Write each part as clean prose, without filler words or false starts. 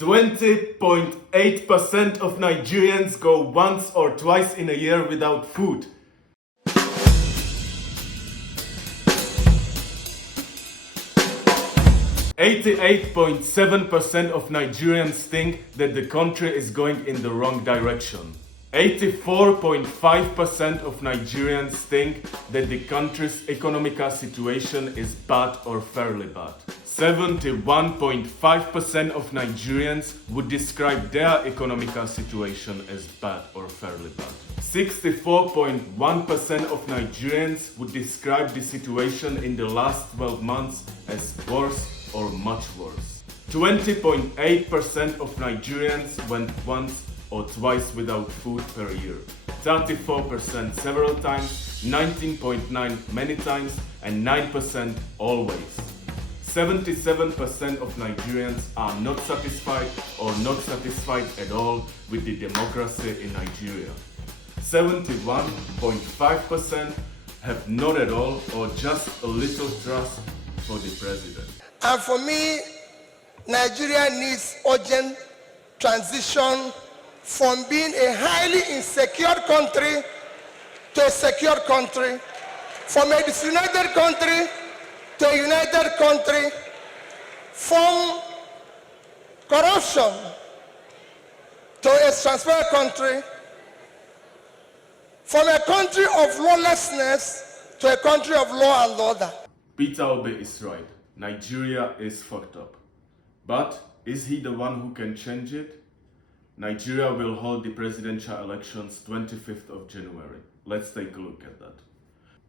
20.8% of Nigerians go once or twice in a year without food. 88.7% of Nigerians think that the country is going in the wrong direction. 84.5% of Nigerians think that the country's economical situation is bad or fairly bad. 71.5% of Nigerians would describe their economical situation as bad or fairly bad. 64.1% of Nigerians would describe the situation in the last 12 months as worse or much worse. 20.8% of Nigerians went once or twice without food per year. 34% several times, 19.9% many times, and 9% always. 77% of Nigerians are not satisfied or not satisfied at all with the democracy in Nigeria. 71.5% have not at all or just a little trust for the president. And for me, Nigeria needs urgent transition from being a highly insecure country to a secure country, from a disunited country to a united country, from corruption to a transparent country, from a country of lawlessness to a country of law and order. Peter Obi is right. Nigeria is fucked up. But is he the one who can change it? Nigeria will hold the presidential elections 25th of January. Let's take a look at that.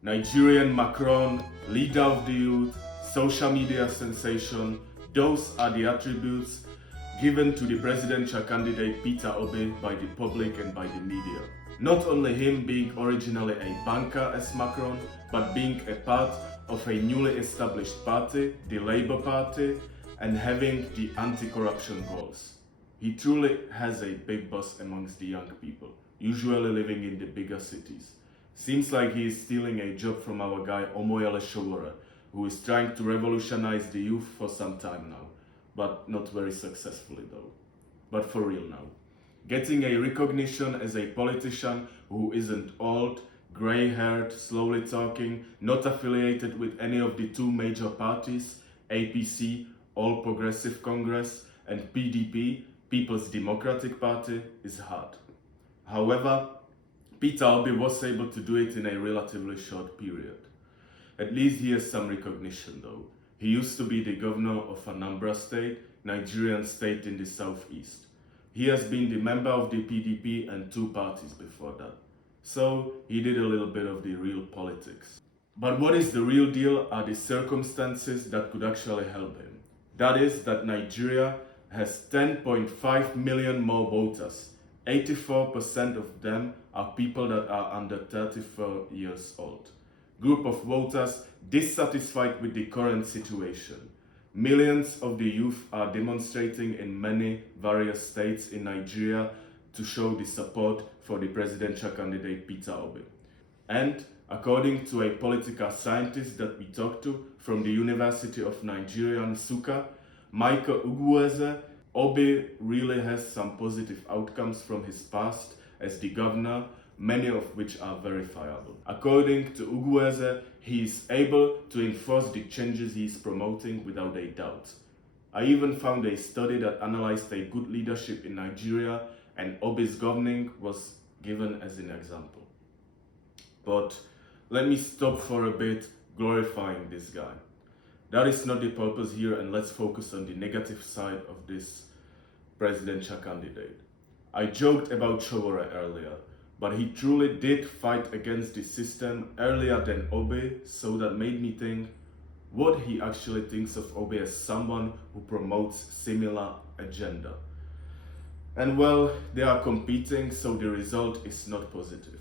Nigerian Macron, leader of the youth, social media sensation, those are the attributes given to the presidential candidate Peter Obi by the public and by the media. Not only him being originally a banker as Macron, but being a part of a newly established party, the Labour Party, and having the anti-corruption goals. He truly has a big boss amongst the young people, usually living in the bigger cities. Seems like he is stealing a job from our guy Omoyele Sowore, who is trying to revolutionize the youth for some time now, but not very successfully though. But for real now. Getting a recognition as a politician who isn't old, grey-haired, slowly talking, not affiliated with any of the two major parties, APC, All Progressive Congress, and PDP, People's Democratic Party, is hard. However, Peter Obi was able to do it in a relatively short period. At least he has some recognition though. He used to be the governor of Anambra State, Nigerian state in the southeast. He has been the member of the PDP and two parties before that. So he did a little bit of the real politics. But what is the real deal are the circumstances that could actually help him. That is that Nigeria has 10.5 million more voters. 84% of them are people that are under 34 years old. Group of voters dissatisfied with the current situation. Millions of the youth are demonstrating in many various states in Nigeria to show the support for the presidential candidate Peter Obi. And according to a political scientist that we talked to from the University of Nigeria, Nsukka, Michael Ugwueze, Obi really has some positive outcomes from his past as the governor, many of which are verifiable. According to Ugwueze, he is able to enforce the changes he is promoting without a doubt. I even found a study that analyzed a good leadership in Nigeria, and Obi's governing was given as an example. But let me stop for a bit glorifying this guy. That is not the purpose here, and let's focus on the negative side of this presidential candidate. I joked about Sowore earlier, but he truly did fight against the system earlier than Obi, so that made me think what he actually thinks of Obi as someone who promotes similar agenda. And well, they are competing, so the result is not positive.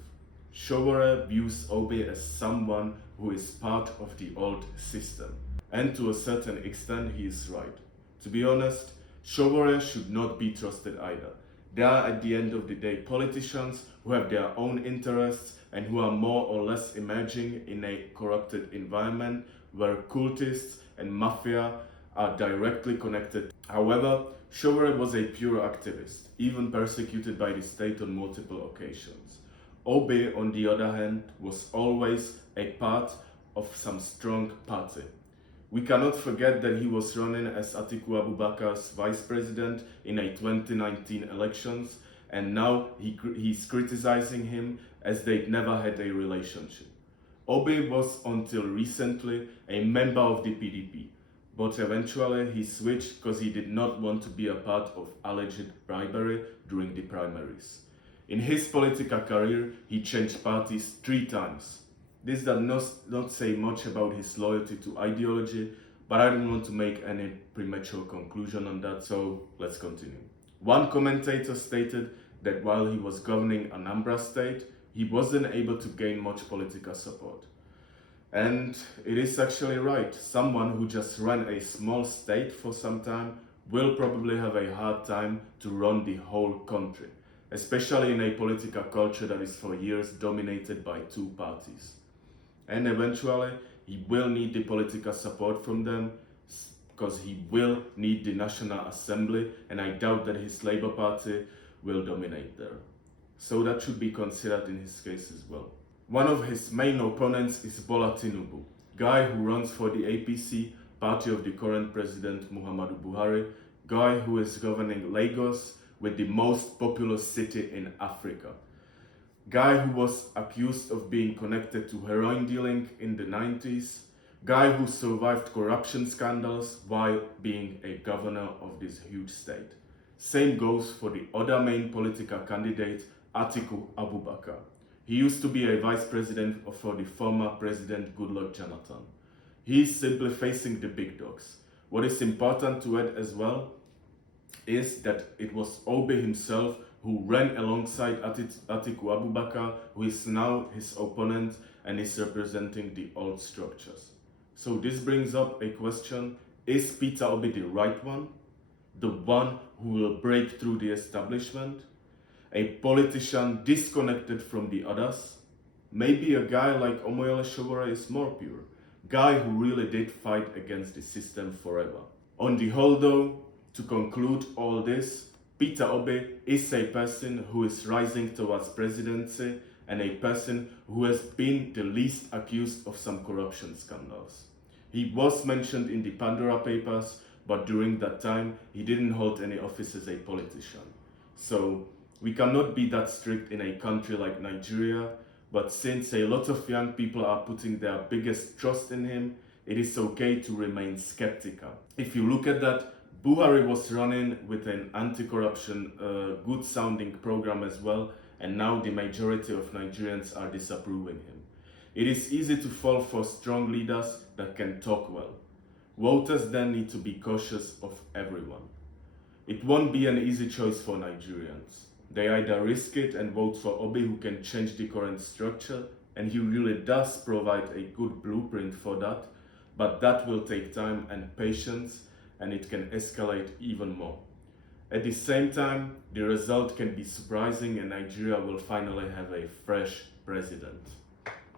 Sowore views Obi as someone who is part of the old system. And to a certain extent, he is right. To be honest, Sowore should not be trusted either. They are at the end of the day politicians who have their own interests and who are more or less emerging in a corrupted environment where cultists and mafia are directly connected. However, Showore was a pure activist, even persecuted by the state on multiple occasions. Obe, on the other hand, was always a part of some strong party. We cannot forget that he was running as Atiku Abubakar's vice president in a 2019 elections, and now he's criticizing him as they never had a relationship. Obe was until recently a member of the PDP, but eventually he switched because he did not want to be a part of alleged bribery during the primaries. In his political career, he changed parties 3 times. This does not say much about his loyalty to ideology, but I don't want to make any premature conclusion on that, so let's continue. One commentator stated that while he was governing Anambra State, he wasn't able to gain much political support. And it is actually right. Someone who just ran a small state for some time will probably have a hard time to run the whole country, especially in a political culture that is for years dominated by 2 parties. And eventually, he will need the political support from them because he will need the National Assembly, and I doubt that his Labour Party will dominate there. So that should be considered in his case as well. One of his main opponents is Bola Tinubu, guy who runs for the APC, party of the current president Muhammadu Buhari, guy who is governing Lagos with the most populous city in Africa. Guy who was accused of being connected to heroin dealing in the 90s, guy who survived corruption scandals while being a governor of this huge state. Same goes for the other main political candidate, Atiku Abubakar. He used to be a vice president for the former president Goodluck Jonathan. He is simply facing the big dogs. What is important to add as well is that it was Obe himself who ran alongside Atiku Abubakar, who is now his opponent and is representing the old structures. So this brings up a question: is Peter Obi the right one? The one who will break through the establishment? A politician disconnected from the others? Maybe a guy like Omoyele Sowore is more pure, guy who really did fight against the system forever. On the whole though, to conclude all this, Peter Obi is a person who is rising towards presidency and a person who has been the least accused of some corruption scandals. He was mentioned in the Pandora Papers, but during that time, he didn't hold any office as a politician. So we cannot be that strict in a country like Nigeria, but since a lot of young people are putting their biggest trust in him, it is okay to remain skeptical. If you look at that, Buhari was running with an anti-corruption, good-sounding program as well, and now the majority of Nigerians are disapproving him. It is easy to fall for strong leaders that can talk well. Voters then need to be cautious of everyone. It won't be an easy choice for Nigerians. They either risk it and vote for Obi, who can change the current structure, and he really does provide a good blueprint for that, but that will take time and patience, and it can escalate even more. At the same time, the result can be surprising and Nigeria will finally have a fresh president.